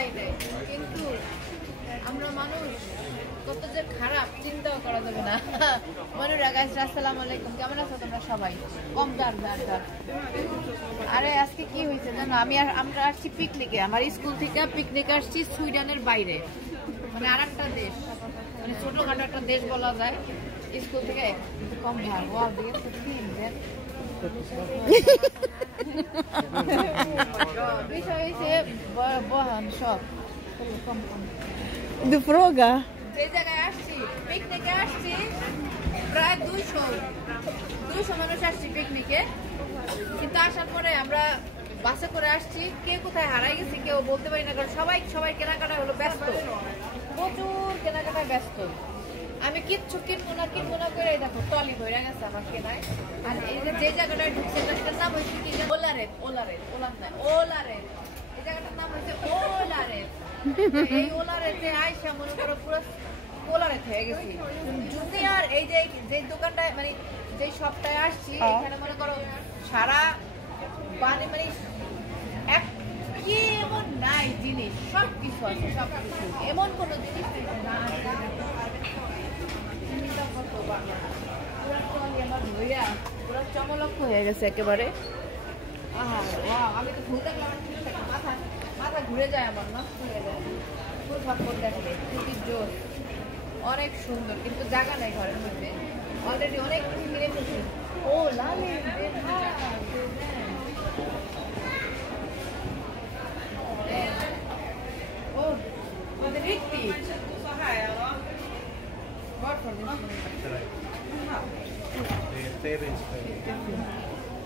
তাই দেয়, কিন্তু আমরা মানুষ কত যে খারাপ চিন্তাও করা যাবে না। মনুরা গাইস, আসসালামু আলাইকুম, কেমন আছো তোমরা সবাই? কম দাঁড়। আরে আজকে কি হয়েছে জানো, আমরা আসছি পিকনিকে। আমার স্কুল থেকে পিকনিক আসছি সুইডেনের বাইরে, মানে আর একটা দেশ, মানে ছোটখাটো একটা দেশ বলা যায়। স্কুল থেকে কম ধার ওয়াও দিয়ে বিষয় হয়েছে বহান সব ফ্রোগা যে জায়গায় আসছি পিকনিকে আসছি, প্রায় 200 মানুষ আসছি পিকনিকে। কিন্তু আসার পরে আমরা বাসে করে আসছি, কে কোথায় হারাই গেছি কেউ বলতে পারি না, কারণ সবাই কেনাকাটা হলো ব্যস্ত, প্রচুর কেনাকাটায় ব্যস্ত। আমি কিচ্ছু কিনবো না করে দেখো টলি ভরে গেছে আমার কেনায়। আর এই যে জায়গাটায় ঢুকছে এটার নাম হয়েছে কি, ওলারেত। এই জায়গাটার নাম হয়েছে ওলারেত। এই ওলারেতে আইসা মনে করো পুরো ওলারেত হয়ে গেছি। জুনিয়র এই যে দোকানটায়, মানে যে শপটায় আসছি, এখানে মনে করো সারা মানে কি এমন নাই জিনিস, সবকিছু আছে, সবকিছু এমন কোন জিনিস না পুরো চমলক্ষ হয়ে গেছে একেবারে। আমি তো ভুল দেখলাম, মাথা ঘুরে যায়, আমার নষ্ট হয়ে যায় পুরো ঝটপট দেখলে। খুবই জোর, অনেক সুন্দর, কিন্তু জায়গা নাই ঘরের মধ্যে। অলরেডি অনেক কিছু কিনে ফেলছি। ও লালে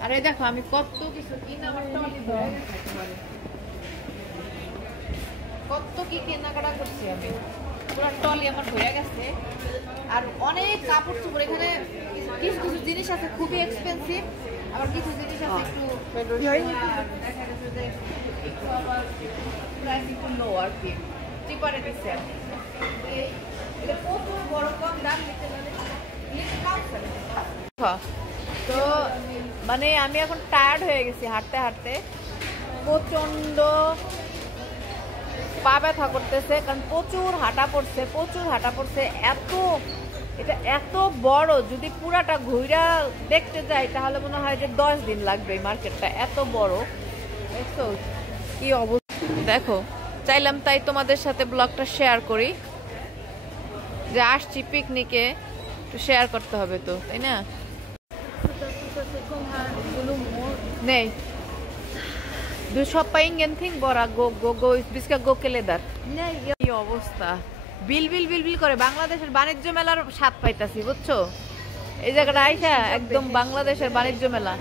আরে দেখো আমি কত কিছু কিনা, আমার টলি ধরে কত কি কেনাকাটা করছি আমি, পুরো টলি আমার হয়ে গেছে। আর অনেক কাপড় চোপড়, এখানে কিছু জিনিস আছে খুবই এক্সপেন্সিভ, আবার কিছু জিনিস আছে একটু দেখা গেছে যে একটু আবার প্রাইস একটু লো আর কি, চিপারে দিচ্ছে। এটা প্রচুর বড় কম দাম নিতে তো, মানে আমি এখন টায়ার্ড হয়ে গেছি হাঁটতে হাঁটতে, প্রচন্ড পা ব্যথা করতেছে, কারণ প্রচুর হাঁটা পড়ছে। এটা এত বড়, যদি পুরাটা ঘুরা দেখতে যাই তাহলে মনে হয় যে 10 দিন লাগবে। এই মার্কেটটা এত বড়, দেখছো কি অবস্থা। দেখো, চাইলাম তাই তোমাদের সাথে ব্লগটা শেয়ার করি, যে আসছি পিকনিকে, একটু শেয়ার করতে হবে তো, তাই না? Nej. Du shoppar ingenting bara, gå vi ska gå Keledar. Nej, এই অবস্থা। বিল করে বাংলাদেশের বাণিজ্য মেলার স্বাদ পাইতাছি, বুঝছো? এই জায়গাটা আইসা একদম বাংলাদেশের বাণিজ্য মেলা,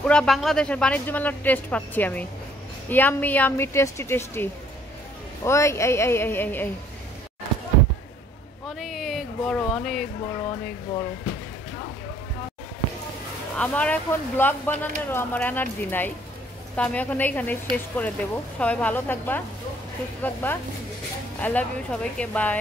পুরা বাংলাদেশের বাণিজ্য মেলার টেস্ট পাচ্ছি আমি। Yummy tasty. ওই এই অনেক বড়। আমার এখন ব্লগ বানানোরও আমার এনার্জি নাই, তো আমি এখন এইখানে শেষ করে দেব। সবাই ভালো থাকবা, সুস্থ থাকবা। আই লাভ ইউ সবাইকে, বাই।